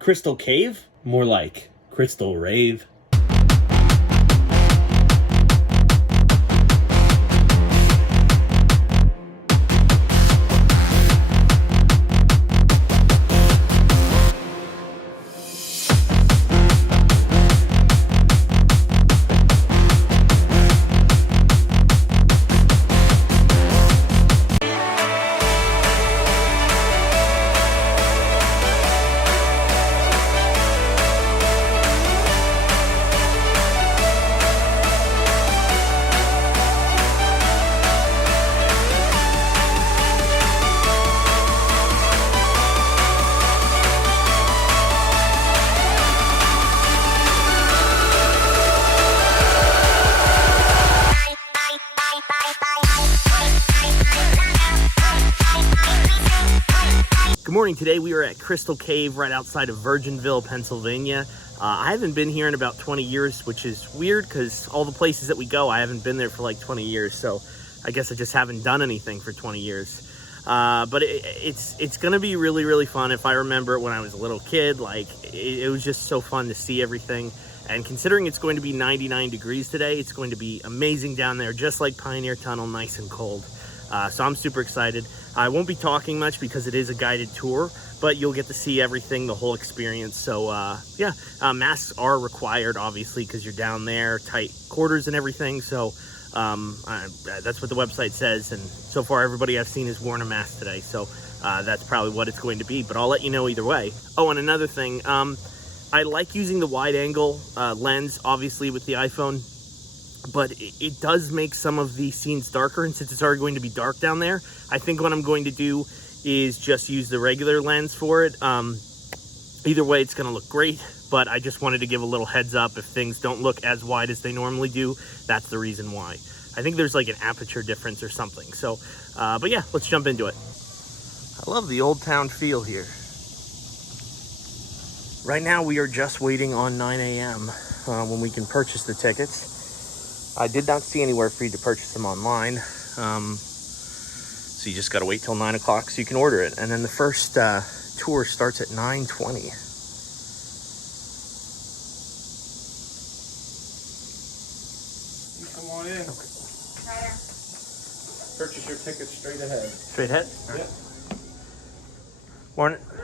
Crystal Cave? More like Crystal Rave. Good morning. Today we are at Crystal Cave right outside of Virginville, Pennsylvania. I haven't been here in about 20 years, which is weird because all the places that we go, I haven't been there for like 20 years. So I guess I just haven't done anything for 20 years. But it's going to be really, really fun. If I remember it when I was a little kid, like it was just so fun to see everything. And considering it's going to be 99 degrees today, it's going to be amazing down there, just like Pioneer Tunnel, nice and cold. So I'm super excited. I won't be talking much because it is a guided tour, but you'll get to see everything, the whole experience. So yeah, masks are required, obviously, because you're down there, tight quarters and everything. So that's what the website says. And so far, everybody I've seen has worn a mask today. So that's probably what it's going to be, but I'll let you know either way. Oh, and another thing, I like using the wide angle lens, obviously, with the iPhone. But it does make some of the scenes darker, and since it's already going to be dark down there, I think what I'm going to do is just use the regular lens for it. Either way, it's going to look great, but I just wanted to give a little heads up. If things don't look as wide as they normally do, that's the reason why. I think there's like an aperture difference or something. So, but yeah, let's jump into it. I love the old town feel here. Right now, we are just waiting on 9 a.m. When we can purchase the tickets. I did not see anywhere for you to purchase them online. So you just got to wait till 9 o'clock so you can order it. And then the first tour starts at 9:20. Come on in. Right. Purchase your ticket straight ahead. Straight ahead? Yep. Morning. Hi.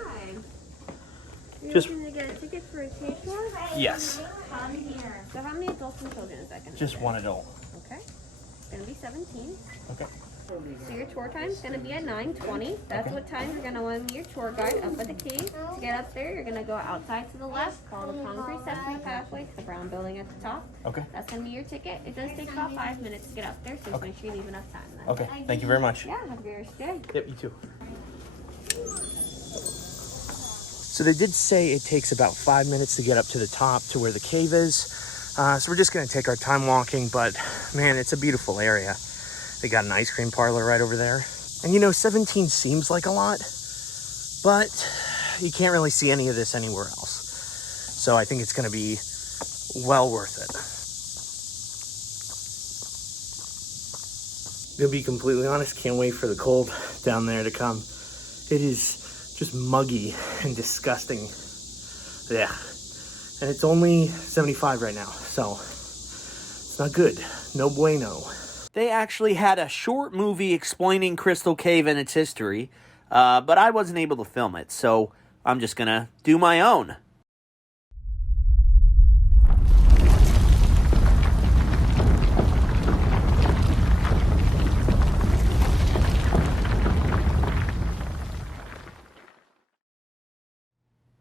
You're Just- looking to get a ticket for a tea tour? Yes. Come here. So how many adults and children is that going to be? Just one adult. Okay. It's going to be 17. Okay. So your tour time is going to be at 9:20. That's what time you're going to want your tour guide up at the key. To get up there, you're going to go outside to the left, follow the concrete sesame pathway to the brown building at the top. Okay. That's going to be your ticket. It does take about 5 minutes to get up there, so just make sure you leave enough time then. Okay. Thank you very much. Yeah, have a great rest of your day. Yep, you too. So they did say it takes about 5 minutes to get up to the top to where the cave is. So we're just going to take our time walking, but man, it's a beautiful area. They got an ice cream parlor right over there. And you know, 17 seems like a lot, but you can't really see any of this anywhere else. So I think it's going to be well worth it. To be completely honest, can't wait for the cold down there to come. It is just muggy and disgusting. Yeah. And it's only 75 right now, so it's not good. No bueno. They actually had a short movie explaining Crystal Cave and its history, but I wasn't able to film it, so I'm just gonna do my own.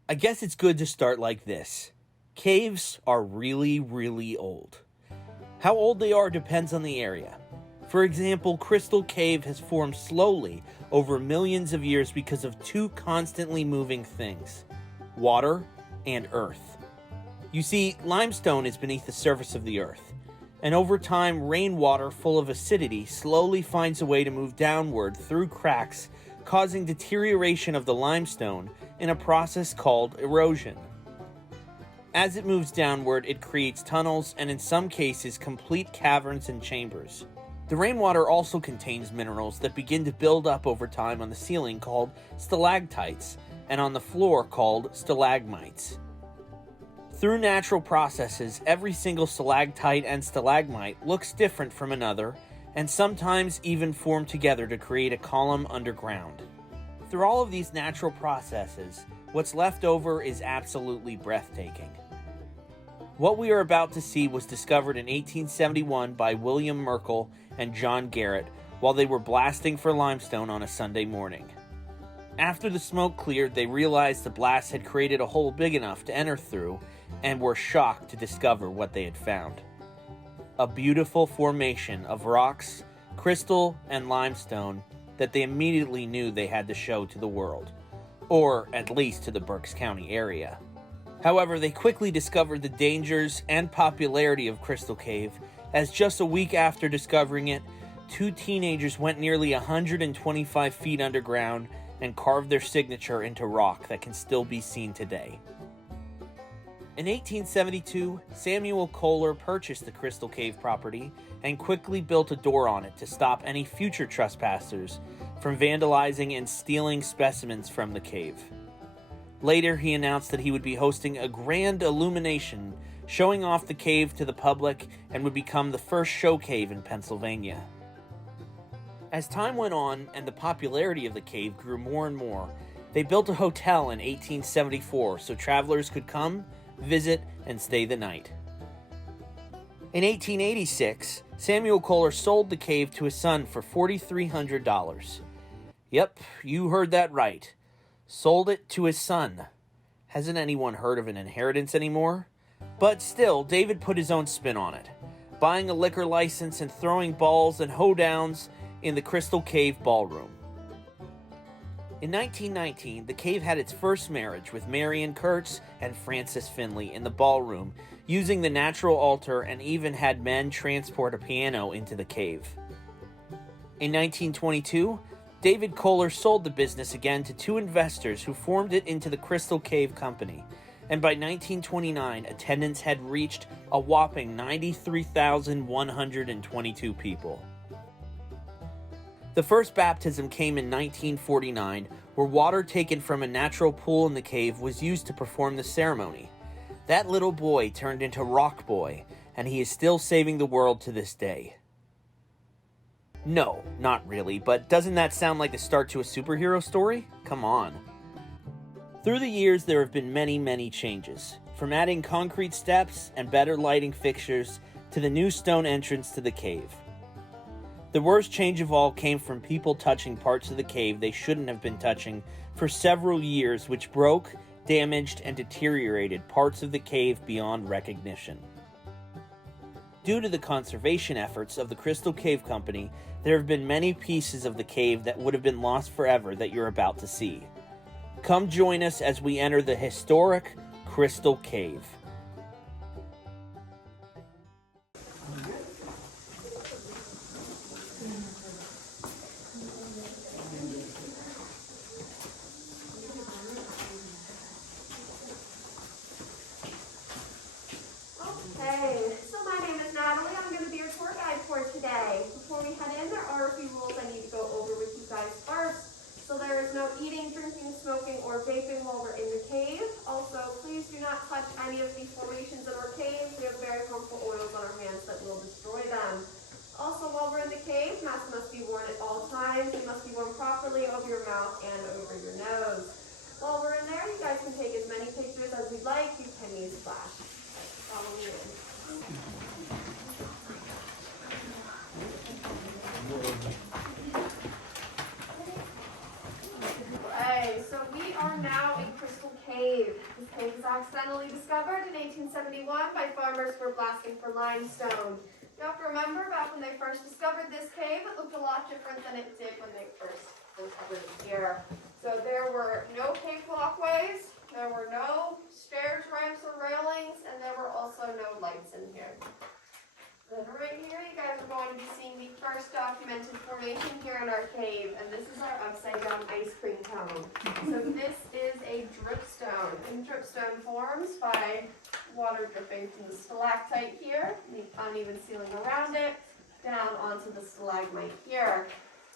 I guess it's good to start like this. Caves are really, really old. How old they are depends on the area. For example, Crystal Cave has formed slowly over millions of years because of two constantly moving things: water and earth. You see, limestone is beneath the surface of the earth, and over time, rainwater full of acidity slowly finds a way to move downward through cracks, causing deterioration of the limestone in a process called erosion. As it moves downward, it creates tunnels and in some cases complete caverns and chambers. The rainwater also contains minerals that begin to build up over time on the ceiling called stalactites, and on the floor called stalagmites. Through natural processes, every single stalactite and stalagmite looks different from another, and sometimes even form together to create a column underground. Through all of these natural processes, what's left over is absolutely breathtaking. What we are about to see was discovered in 1871 by William Merkel and John Garrett while they were blasting for limestone on a Sunday morning. After the smoke cleared, they realized the blast had created a hole big enough to enter through and were shocked to discover what they had found. A beautiful formation of rocks, crystal, and limestone that they immediately knew they had to show to the world, or at least to the Berks County area. However, they quickly discovered the dangers and popularity of Crystal Cave, as just a week after discovering it, 2 teenagers went nearly 125 feet underground and carved their signature into rock that can still be seen today. In 1872, Samuel Kohler purchased the Crystal Cave property and quickly built a door on it to stop any future trespassers from vandalizing and stealing specimens from the cave. Later, he announced that he would be hosting a grand illumination showing off the cave to the public and would become the first show cave in Pennsylvania. As time went on and the popularity of the cave grew more and more, they built a hotel in 1874 so travelers could come, visit, and stay the night. In 1886, Samuel Kohler sold the cave to his son for $4,300. Yep, you heard that right. Sold it to his son. Hasn't anyone heard of an inheritance anymore? But still, David put his own spin on it, buying a liquor license and throwing balls and hoedowns in the Crystal Cave ballroom. In 1919, the cave had its first marriage with Marion Kurtz and Francis Finley in the ballroom, using the natural altar, and even had men transport a piano into the cave. In 1922, David Kohler sold the business again to 2 investors who formed it into the Crystal Cave Company, and by 1929, attendance had reached a whopping 93,122 people. The first baptism came in 1949, where water taken from a natural pool in the cave was used to perform the ceremony. That little boy turned into Rock Boy, and he is still saving the world to this day. No, not really, but doesn't that sound like the start to a superhero story? Come on. Through the years, there have been many changes, from adding concrete steps and better lighting fixtures to the new stone entrance to the cave. The worst change of all came from people touching parts of the cave they shouldn't have been touching for several years, which broke, damaged, and deteriorated parts of the cave beyond recognition. Due to the conservation efforts of the Crystal Cave Company, there have been many pieces of the cave that would have been lost forever that you're about to see. Come join us as we enter the historic Crystal Cave. Okay, so my name is Natalie. I'm going to be your tour guide for today. Before we head in, there are a few rules I need to go over with you guys first. So there is no eating, drinking, smoking, or vaping while we're in the cave. Also, please do not touch any of these formations in our cave. We have very harmful oils on our hands that will destroy them. Also, while we're in the cave, masks must be worn at all times. They must be worn properly over your mouth and over your nose. While we're in there, you guys can take as many pictures as you'd like. You can use flash. Follow me in. Okay, so we are now in Crystal Cave. This cave was accidentally discovered in 1871 by farmers who were blasting for limestone. You have to remember, back when they first discovered this cave, it looked a lot different than it did when they first discovered it here. So there were no paved walkways, there were no stairs, ramps, or railings, and there were also no lights in here. Then right here, you guys are going to be seeing the first documented formation here in our cave, and this is our upside down ice cream cone. So this is a dripstone, and dripstone forms by water dripping from the stalactite here, the uneven ceiling around it, down onto the stalagmite here.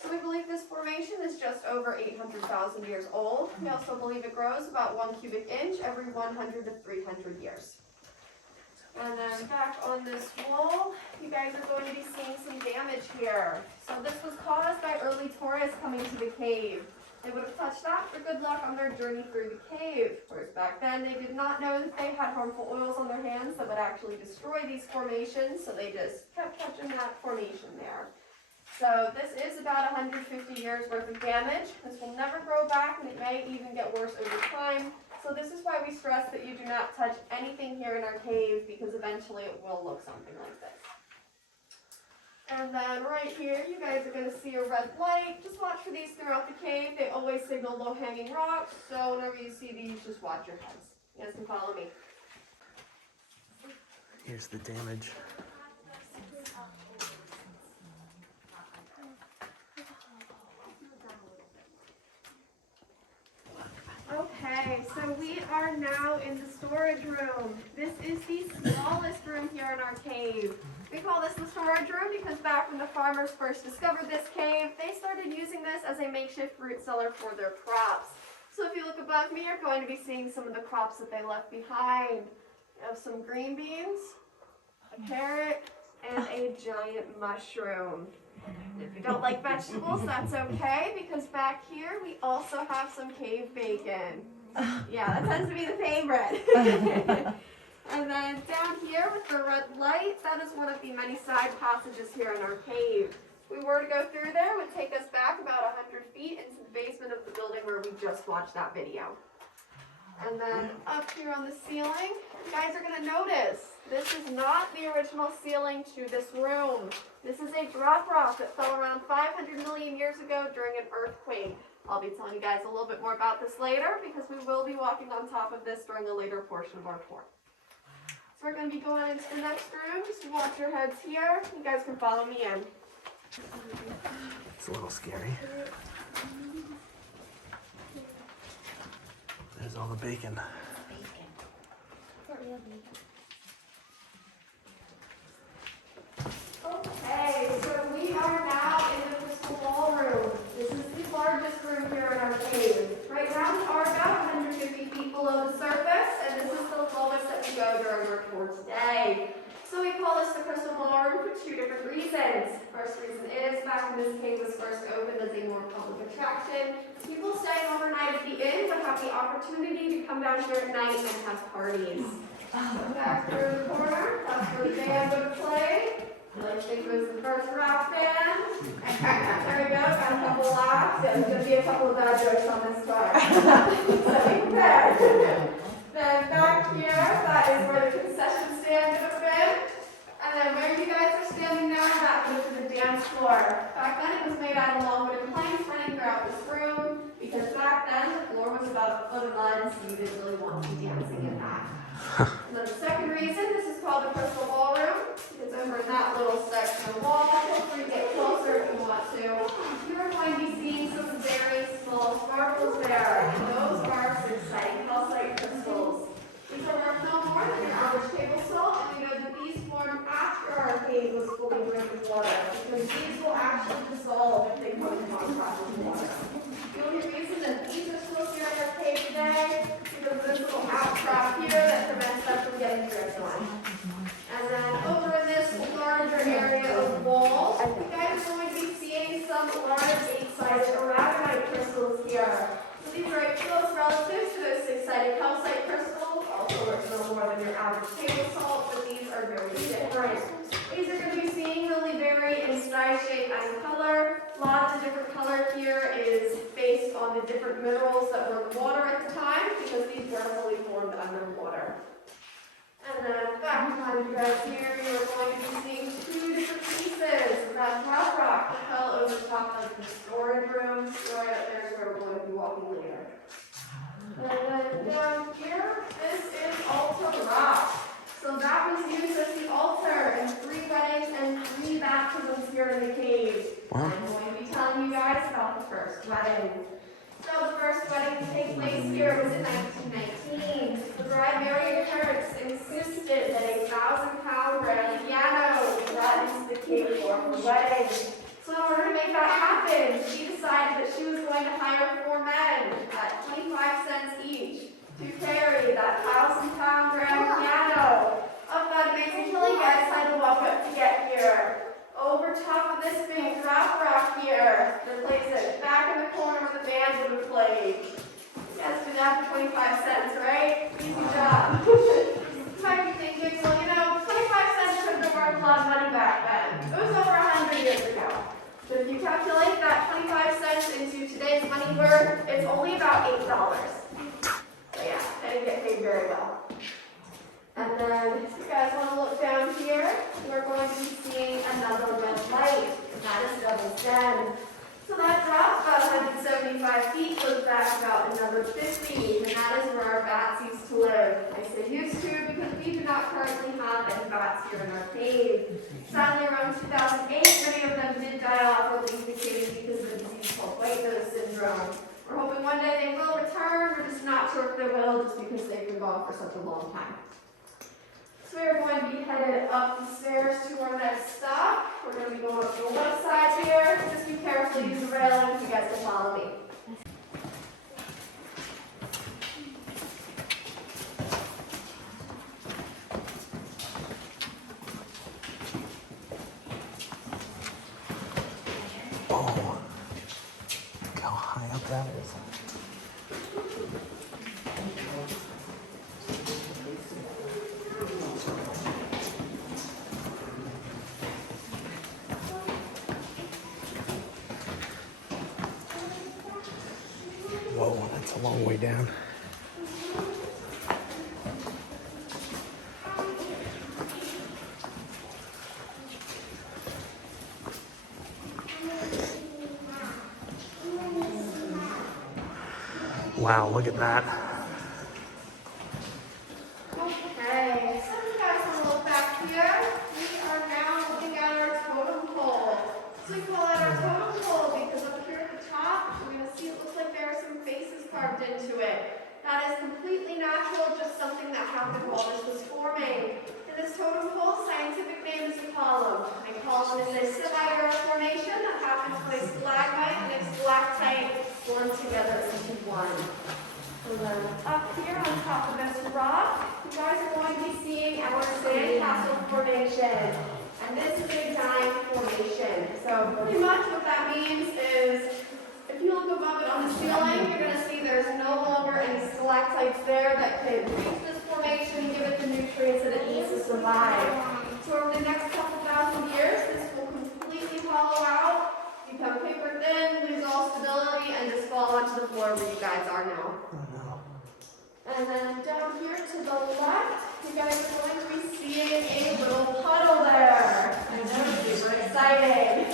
So we believe this formation is just over 800,000 years old. We also believe it grows about 1 cubic inch every 100 to 300 years. And then back on this wall, you guys are going to be seeing some damage here. So this was caused by early tourists coming to the cave. They would have touched that for good luck on their journey through the cave. Whereas back then, they did not know that they had harmful oils on their hands that would actually destroy these formations, so they just kept touching that formation there. So this is about 150 years worth of damage. This will never grow back, and it may even get worse over time. So this is why we stress that you do not touch anything here in our cave, because eventually it will look something like this. And then right here, you guys are going to see a red light. Just watch for these throughout the cave. They always signal low-hanging rocks, so whenever you see these, just watch your heads. You guys can follow me. Here's the damage. Okay, so we are now in the storage room. This is the smallest room here in our cave. We call this the storage room because back when the farmers first discovered this cave, they started using this as a makeshift root cellar for their crops. So if you look above me, you're going to be seeing some of the crops that they left behind. We have some green beans, a carrot, and a giant mushroom. If you don't like vegetables, that's okay, because back here we also have some cave bacon. Yeah, that tends to be the favorite. And then down here with the red light, that is one of the many side passages here in our cave. If we were to go through there, it would take us back about 100 feet into the basement of the building where we just watched that video. And then up here on the ceiling, you guys are going to notice, this is not the original ceiling to this room. This is a drop rock that fell around 500 million years ago during an earthquake. I'll be telling you guys a little bit more about this later because we will be walking on top of this during a later portion of our tour. So we're going to be going into the next room. Just watch your heads here. You guys can follow me in. It's a little scary. There's all the bacon. Okay, so we are now in the crystal ballroom. This is the largest room here in our cave. Right now we are about 150 feet below the surface, and this is the lowest that we go during our tour today. So we call this the crystal ballroom for two different reasons. First reason is, back when this cave was first opened as a more public attraction, people staying overnight at the inn would have the opportunity to come down here at night and have parties. Back through the corner, that's where the band would play. I like to think it was the first rock band. There we go, got a couple laughs. There's going to be a couple of bad jokes on this part. So be prepared. Then back here, that is where the concession stand would have been. And then where you guys are standing now, that would have been the dance floor. Back then it was made out of long wooden planks running throughout this room, because back then the floor was about a foot of mud, so you didn't really want to be dancing in that. And then the second reason, this is called the crystal ballroom. It's over in that little section of wall. Feel free to get closer if you want to. You're going to be seeing some very small sparkles there, and those are synthetic calcite crystals. These are worth no more than your average table salt, and we know that these formed after our cave was fully drained with water, because these will actually dissolve if they come in contact with water. The only reason that these are still here in our cave today is because of this little outcrop here that prevents them from getting dripped on. And then over in this larger area of walls, you guys are going to be seeing some large 8-sided aragonite crystals here. So these are a close relative to those 6-sided calcite crystals, also worth no more than your average table salt, but these are very different. These are going to be seeing really vary in size, shape, and color. A lot of the different color here is based on the different minerals that were in the water at the time, because these were fully formed underwater. And then back behind you guys here, you're going to be seeing two different pieces of that drop rock that fell over the top of the storage room. Right up there is where we're going to be walking later. And then down here, this is altar rock. So that was used as the altar in 3 weddings and 3 baptisms here in the cave. Wow. I'm going to be telling you guys about the first wedding. So the first wedding to take place here was in 1919. The bride Mary and parents insisted that a 1,000-pound grand piano be brought into the cave for her wedding. So in order to make that happen, going to hire 4 men at 25 cents each to carry that 1,000-pound grand piano up that amazing hill you guys had to walk up to get here. Over top of this big drop rock here, to place it back in the corner where the band would have played. You guys do that for 25 cents, right? Easy job. You might be thinking, well, you know, 25 cents could have been worth a lot of money back then. It was over 100 years ago. But if you calculate that 25 cents into today's money worth, it's only about $8. So yeah, I didn't get paid very well. And then, if you guys want to look down here, we're going to be seeing another red light, and that is Devil's Den. So that drop about 175 feet goes back about another 50, and that is where our bats used to live. I say used to because we do not currently have any bats here in our cave. Sadly, around 2008, many of them did die off or leave the cave because of a disease called white nose syndrome. We're hoping one day they will return. We're just not sure if they will, just because they've been gone for such a long time. So we're going to be headed up the stairs to our next stop. We're going to be going up the left side here. Just be careful, use the railing if you guys can follow me. Oh, look how high up that is. Whoa, that's a long way down. Wow, look at that. Okay, so you guys want to look back here. We are now looking at our totem pole. So we call it our totem pole because up here at the top, we're going to see it looks like there are some faces carved into it. That is completely natural, just something that happened while this was forming. And this totem pole, scientific name is a column. A column is a semi-air formation that happens when a stalagmite and a stalactite blend together into one. And then up here on top of this rock, you guys are going to be seeing our Sandcastle Formation. And this is a giant formation. So pretty much what that means is, if you look above it on the ceiling, you're going to see there's no longer any stalactites there that can reach this formation, give it the nutrients that it needs to survive. So over the next couple thousand years, this will completely hollow out, become paper thin, lose all stability, and just fall onto the floor where you guys are now. And then down here to the left, you guys are going to be seeing a little puddle there. I know, super exciting.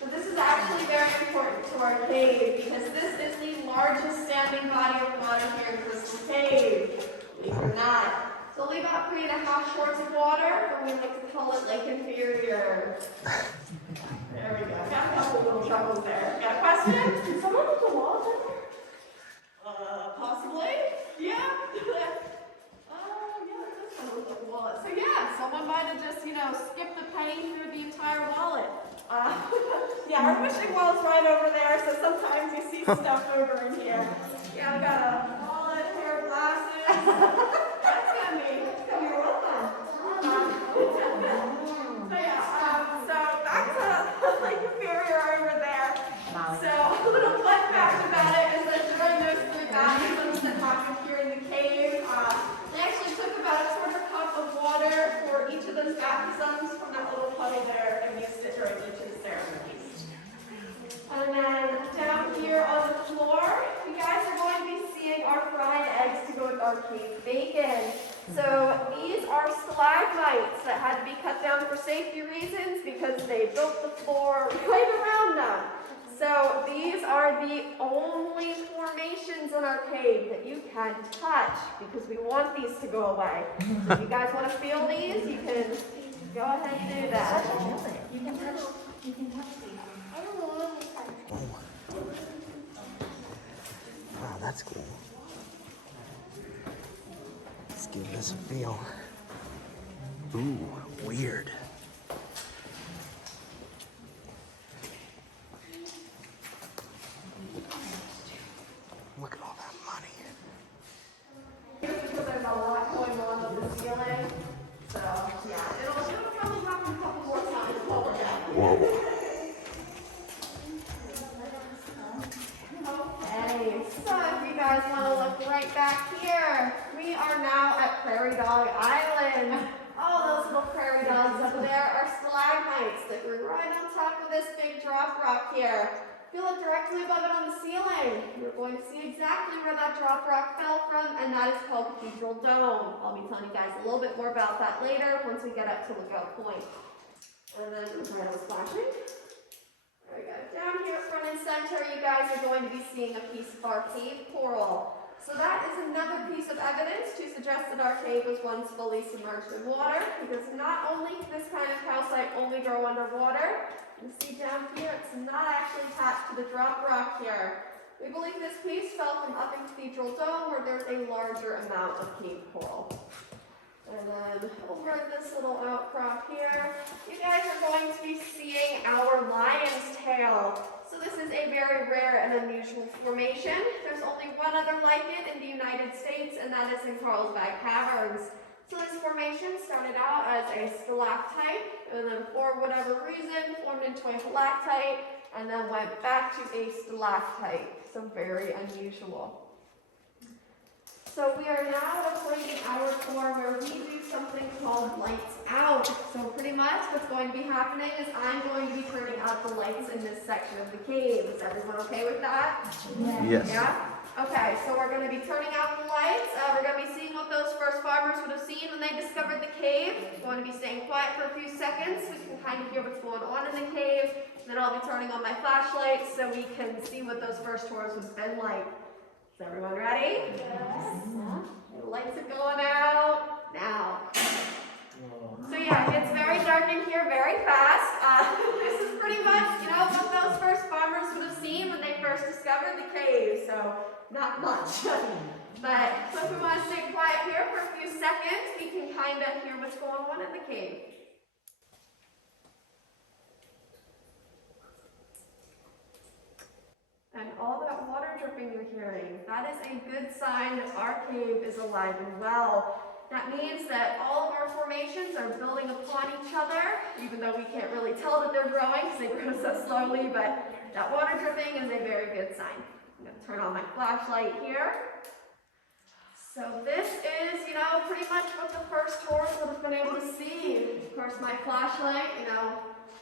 But this is actually very important to our cave because this is the largest standing body of water here in Crystal Cave. Believe it or not. It's only about 3.5 shorts of water, but we like to call it Lake Inferior. There we go. Got a couple little troubles there. Got a question? Did someone put the walls in there? Possibly. Yeah. Yeah, it does kind of look like a wallet. So yeah, someone might have just, skipped a penny through the entire wallet. Yeah, our wishing wall's right over there, so sometimes you see stuff over in here. Yeah, we got a wallet, a pair of glasses. That's gonna be welcome. So yeah, so back to Lake Inferior over there. So a little fun fact about it is that during those 3 baptisms that happened here in the cave, they actually took about a 1/4 cup of water for each of those baptisms from that little puddle there and used it during each of the ceremonies. And then down here on the floor, you guys are going to be seeing our fried eggs to go with our cave bacon. So these are stalagmites that had to be cut down for safety reasons because they built the floor right around them. So these are the only formations in our cave that you can touch because we want these to go away. So if you guys want to feel these, you can go ahead and do that. You can touch these. I don't know. Wow, that's cool. Let's give this a feel. Ooh, weird. ceiling. So yeah, it'll probably happen a couple more times while we're down here. Whoa. Okay, so if you guys want to look right back here, we are now at Prairie Dog Island. All those little prairie dogs up there are stalagmites that grew right on top of this big drop rock here. If you look directly above it on the ceiling, you're going to see exactly where that drop rock fell from, and that is called Cathedral Dome. I'll be telling you guys a little bit more about that later once we get up to Lookout Point. And then, right, I was flashing. There we go. Down here front and center, you guys are going to be seeing a piece of our cave coral. So that is another piece of evidence to suggest that our cave was once fully submerged in water, because not only can this kind of calcite only grow underwater, you see down here it's not actually attached to the drop rock here. We believe this piece fell from up in Cathedral Dome where there's a larger amount of cave coral. And then over this little outcrop here, you guys are going to be seeing our lion's tail. So this is a very rare and unusual formation. There's only one other like it in the United States, and that is in Carlsbad Caverns. So this formation started out as a stalactite, and then for whatever reason formed into a halactite, and then went back to a stalactite. So very unusual. So we are now at a point in our tour where we do something called lights out. So pretty much what's going to be happening is I'm going to be turning out the lights in this section of the cave. Is everyone okay with that? Yes. Yeah? Okay, so we're going to be turning out the lights. We're going to be seeing what those first farmers would have seen when they discovered the cave. We're going to be staying quiet for a few seconds so we can kind of hear what's going on in the cave. Then I'll be turning on my flashlight so we can see what those first tours would have been like. Is everyone ready? Yes. The lights are going out now. So yeah, it gets very dark in here very fast. This is pretty much, what those first farmers would have seen when they first discovered the cave. So not much. But so if we want to stay quiet here for a few seconds, we can kind of hear what's going on in the cave. And all that water dripping you're hearing, that is a good sign that our cave is alive and well. That means that all of our formations are building upon each other, even though we can't really tell that they're growing because they grow so slowly, but that water dripping is a very good sign. I'm going to turn on my flashlight here. So this is, pretty much what the first tours would have been able to see. Of course, my flashlight,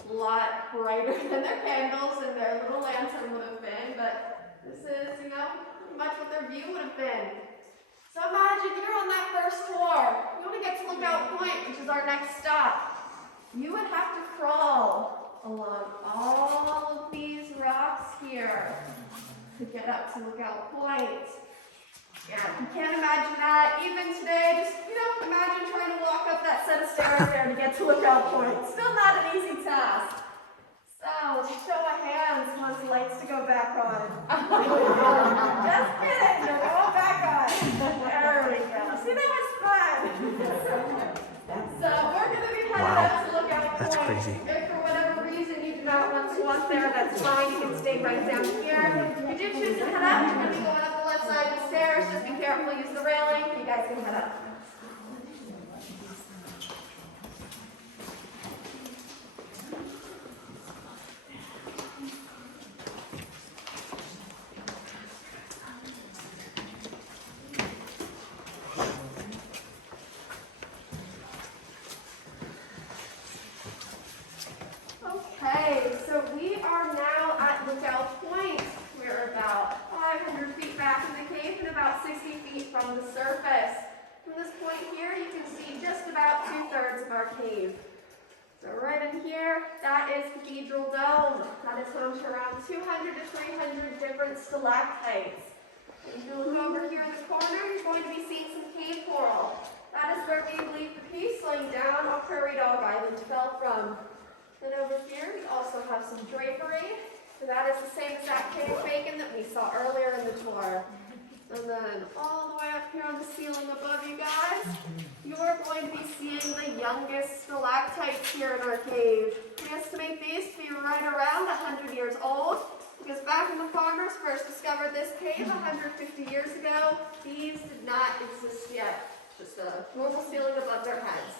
a lot brighter than their candles and their little lantern would have been, but this is, pretty much what their view would have been. So imagine you're on that first tour. You want to get to Lookout Point, which is our next stop. You would have to crawl along all of these rocks here to get up to Lookout Point. Yeah, you can't imagine that. Even today, just, imagine trying to walk up that set of stairs there to get to Lookout Point. Still not an easy task. So, show of hands who wants the lights to go back on. Just kidding, they're going back on. There we go. See, that was fun. So, we're going to be headed up to Lookout Point. That's crazy. If for whatever reason you do not want to walk there, that's fine. You can stay right down here. If you do choose to head up, you're going to be going up the left side of the stairs. Just be careful, use the railing. You guys can head up. Okay, so we are now at Lookout Point. We're about 500 feet back in the cave and about 60 feet from the surface. From this point here, you can see just about 2/3 of our cave. So right in here, that is Cathedral Dome. That is home to around 200 to 300 different stalactites. If you look over here in the corner, you're going to be seeing some cave coral. That is where we believe the piece laying down on Prairie Dog Island fell from. Then over here, we also have some drapery. So that is the same exact cave bacon that we saw earlier in the tour. And then all the way up here on the ceiling above you guys, you are going to be seeing the youngest stalactites here in our cave. We estimate these to be right around 100 years old, because back when the farmers first discovered this cave 150 years ago, these did not exist yet. just a normal ceiling above their heads.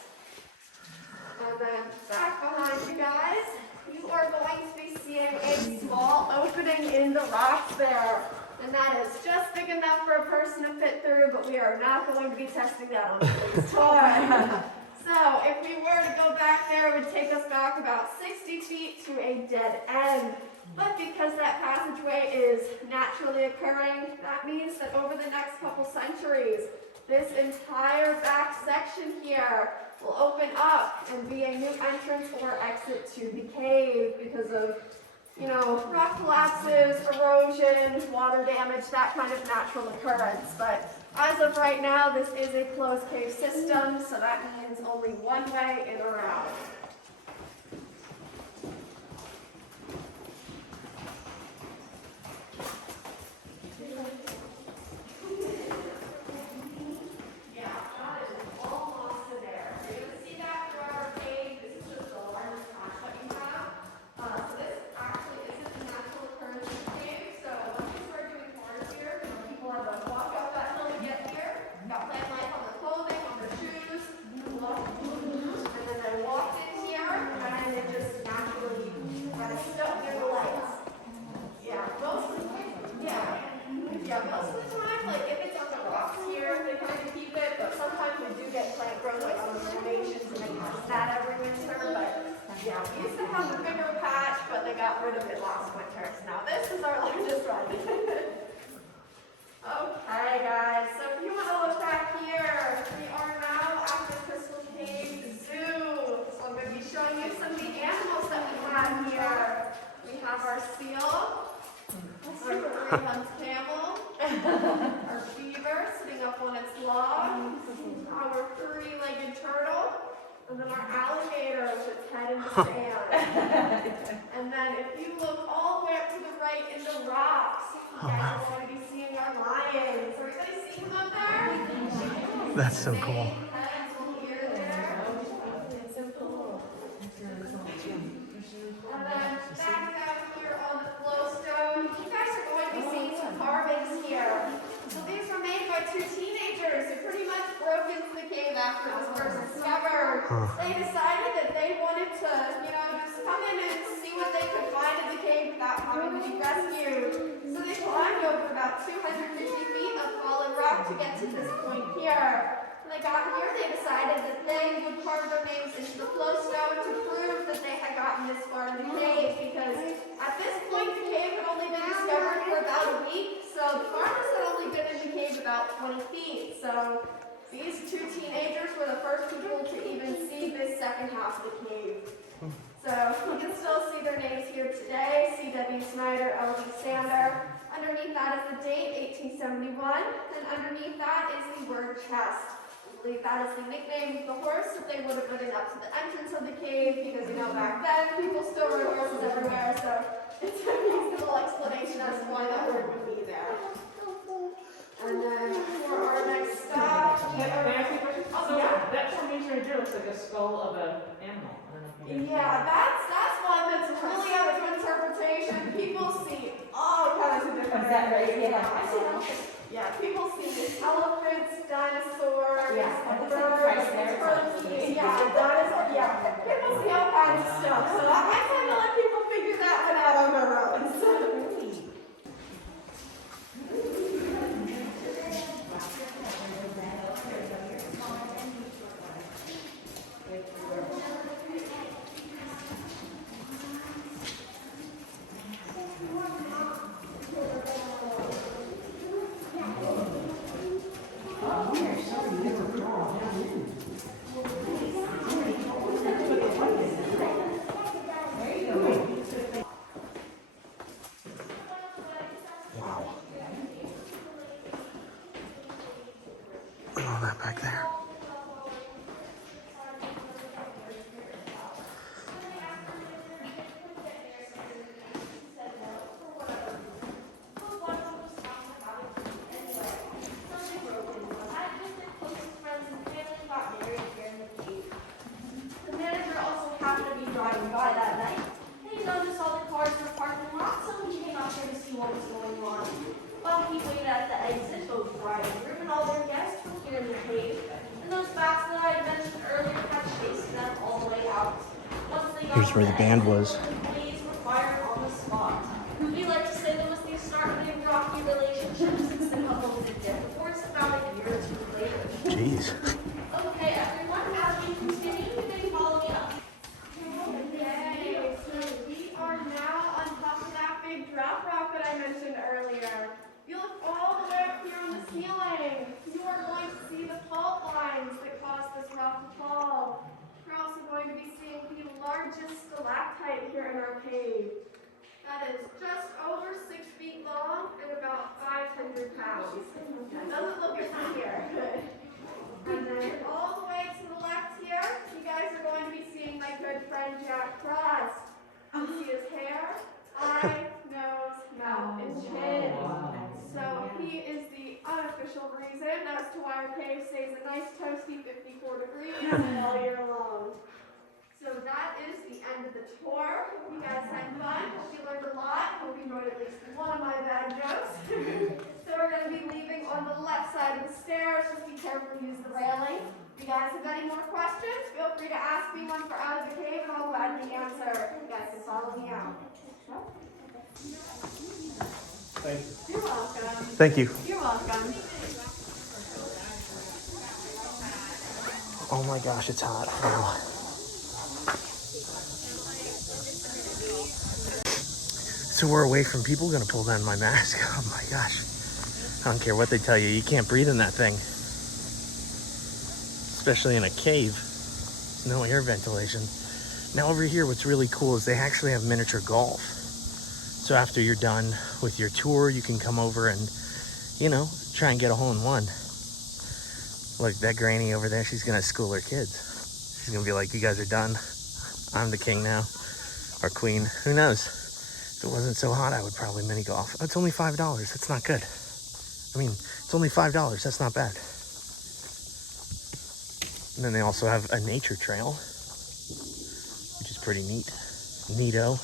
And then back behind you guys, you are going to be seeing a small opening in the rocks there. And that is just big enough for a person to fit through, but we are not going to be testing that on this tour. So if we were to go back there, it would take us back about 60 feet to a dead end. But because that passageway is naturally occurring, that means that over the next couple centuries, this entire back section here will open up and be a new entrance or exit to the cave because of, you know, rock collapses, erosion, water damage, that kind of natural occurrence. But as of right now, this is a closed cave system, so that means only one way in or out. Okay guys, so if you want to look back here, we are now at the Crystal Cave Zoo. So I'm going to be showing you some of the animals that we have here. We have our seal, our three-humped camel, our beaver sitting up on its log, our three-legged turtle, and then our alligator with its head in the sand. And then if you look all the way up to the right in the rocks, you guys are going to be seeing our lions. Everybody see them up there? That's so cool. And then back down here on the flowstone, you guys are going to be seeing some carvings here. So these were made by two teenagers who pretty much broke into the cave after it was first discovered. They decided that they wanted to, you know, just come in and see what they could find in the cave without having to be rescued. So they climbed over about 250 feet of fallen rock to get to this point here. When they got here, they decided that they would carve their names into the flowstone to prove that they had gotten this far in the cave, because at this point the cave had only been discovered for about a week, so the farmers had only been in the cave about 20 feet. So these two teenagers were the first people to even see this second half of the cave. So you can still see their names here today: C.W. Snyder, L.D. Sander. Underneath that is the date, 1871, and underneath that is the word chest. I believe that is the nickname of the horse that they would have ridden up to the entrance of the cave, because, you know, back then people still rode horses everywhere, so it's a reasonable explanation as to why that word would be there. And then for our next stop, May I ask you a question? So that formation right there looks like a skull of an animal. I don't know if you yeah, that's one that's really up to interpretation. People see all kinds of different. Is that right? Yeah. I see that. Yeah, people see elephants, dinosaurs, Yeah, I think birds, it's turkeys. Yeah, dinosaurs. Yeah, people see all kinds of stuff. So I kind of let people figure that one out on their own. So. All that back there. Here's where the band was. Please required on the spot. Would you like to say there was the start of a rocky relationship since the couple was a divorce about a year or two later? Jeez. Okay, everyone, as we continue, you may follow me up. Okay, so we are now on top of that big drop rock that I mentioned earlier. If you look all the way up here on the ceiling, you are going to see the fault lines that caused this rock to fall. You're also going to be seeing the largest stalactite here in our cave. That is just over 6 feet long and about 500 pounds. Doesn't look it from here. And then all the way to the left here, you guys are going to be seeing my good friend Jack Frost. You see his hair, eye, nose, mouth, and chin. So he is the unofficial reason as to why our cave stays a nice toasty 54 degrees all year long. So that is the end of the tour. Hope you guys had fun. Hope you learned a lot. Hope you enjoyed at least one of my bad jokes. So we're going to be leaving on the left side of the stairs. Just be careful to use the railing. If you guys have any more questions, feel free to ask me once we're out of the cave and I'll gladly answer. You guys can follow me out. Thank you. You're welcome. Thank you. You're welcome. Oh my gosh, it's hot. Wow. So we're away from people. Gonna pull down my mask. Oh my gosh. I don't care what they tell you. You can't breathe in that thing. Especially in a cave. No air ventilation. Now over here, what's really cool is they actually have miniature golf. So after you're done with your tour, you can come over and, you know, try and get a hole in one. Look, that granny over there, she's gonna school her kids. She's gonna be like, you guys are done. I'm the king now. Or queen, who knows? If it wasn't so hot, I would probably mini golf. Oh, it's only $5, that's not good. I mean, it's only $5, that's not bad. And then they also have a nature trail, which is pretty neat. Neato.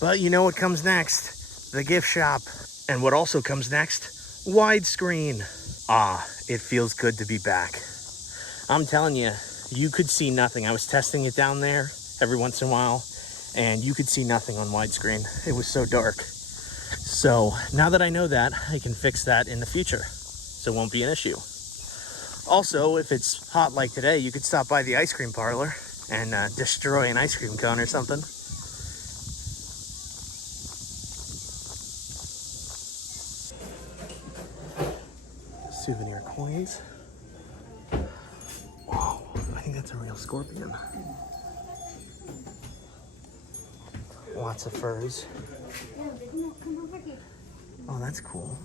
But you know what comes next? The gift shop. And what also comes next? Widescreen. Ah, it feels good to be back. I'm telling you, you could see nothing. I was testing it down there every once in a while, and you could see nothing on widescreen. It was so dark. So now that I know that, I can fix that in the future, so it won't be an issue. Also, if it's hot like today, you could stop by the ice cream parlor and destroy an ice cream cone or something. Souvenir coins. Whoa, I think that's a real scorpion. Lots of furs. Oh, that's cool.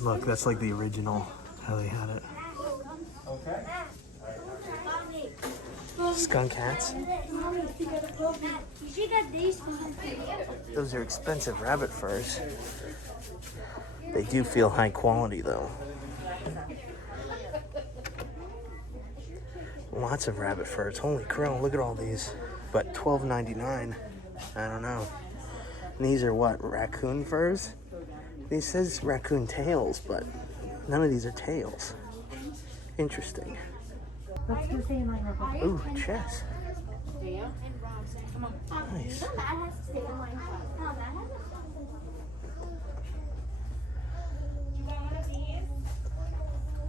Look, that's like the original, how they had it. Skunk hats. Those are expensive rabbit furs. They do feel high quality though. Lots of rabbit furs. Holy crow, look at all these. But $12.99. I don't know. And these are what? Raccoon furs? These says raccoon tails, but none of these are tails. Interesting. Ooh, chess. Nice.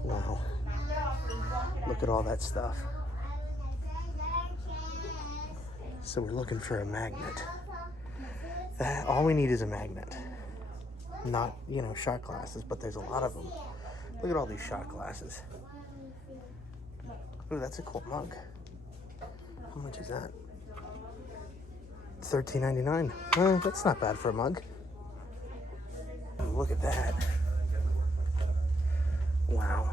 Wow. Look at all that stuff. So we're looking for a magnet. All we need is a magnet. Not, you know, shot glasses, but there's a lot of them. Look at all these shot glasses. Ooh, that's a cool mug. How much is that? $13.99. That's not bad for a mug. Look at that. Wow.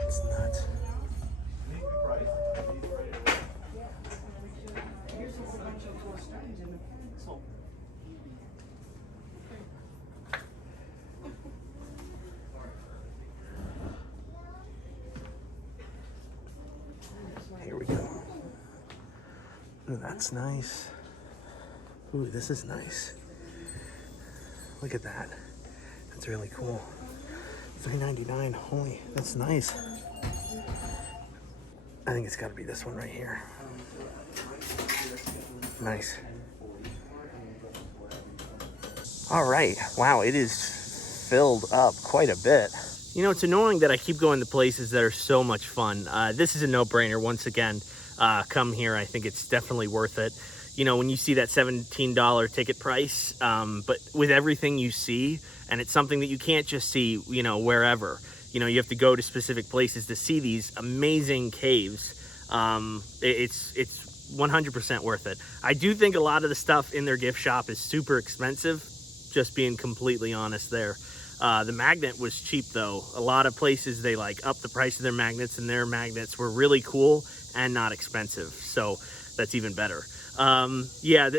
It's nuts. Here we go. Ooh, that's nice. Ooh, this is nice. Look at that. That's really cool. $3.99. Holy, that's nice. I think it's got to be this one right here. Nice. All right. Wow, it is filled up quite a bit. You know, it's annoying that I keep going to places that are so much fun. This is a no-brainer. Once again, come here. I think it's definitely worth it. You know, when you see that $17 ticket price, but with everything you see, and it's something that you can't just see, you know, wherever. You know, you have to go to specific places to see these amazing caves. It's 100% worth it. I do think a lot of the stuff in their gift shop is super expensive, just being completely honest there. The magnet was cheap though. A lot of places, they like up the price of their magnets, and their magnets were really cool and not expensive. So that's even better. Yeah,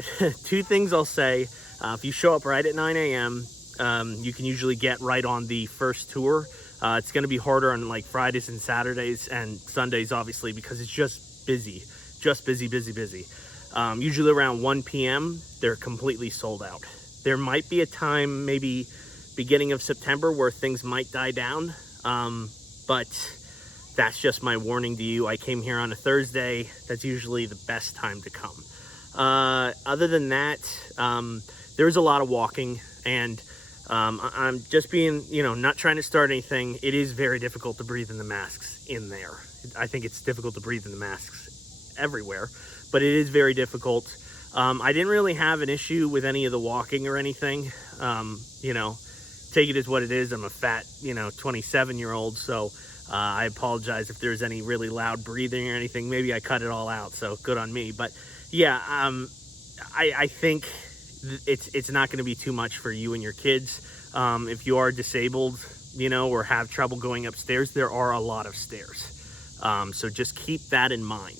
two things I'll say. If you show up right at 9 a.m., you can usually get right on the first tour. It's going to be harder on like Fridays and Saturdays and Sundays, obviously, because it's just busy. Just busy. Usually around 1 p.m., they're completely sold out. There might be a time, maybe beginning of September, where things might die down. But that's just my warning to you. I came here on a Thursday. That's usually the best time to come. Other than that, there's a lot of walking, and I'm just being, you know, not trying to start anything. It is very difficult to breathe in the masks in there. I think it's difficult to breathe in the masks everywhere, but it is very difficult. I didn't really have an issue with any of the walking or anything. You know, take it as what it is. I'm a fat, you know, 27-year-old, so I apologize if there's any really loud breathing or anything. Maybe I cut it all out, so good on me. But yeah, I think it's not going to be too much for you and your kids. If you are disabled, you know, or have trouble going upstairs, there are a lot of stairs. So just keep that in mind.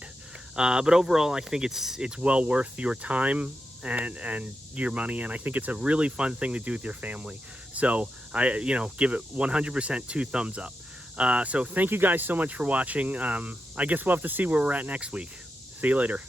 But overall, I think it's well worth your time and your money, and I think it's a really fun thing to do with your family. So you know, give it 100% 2 thumbs up. So thank you guys so much for watching. I guess we'll have to see where we're at next week. See you later.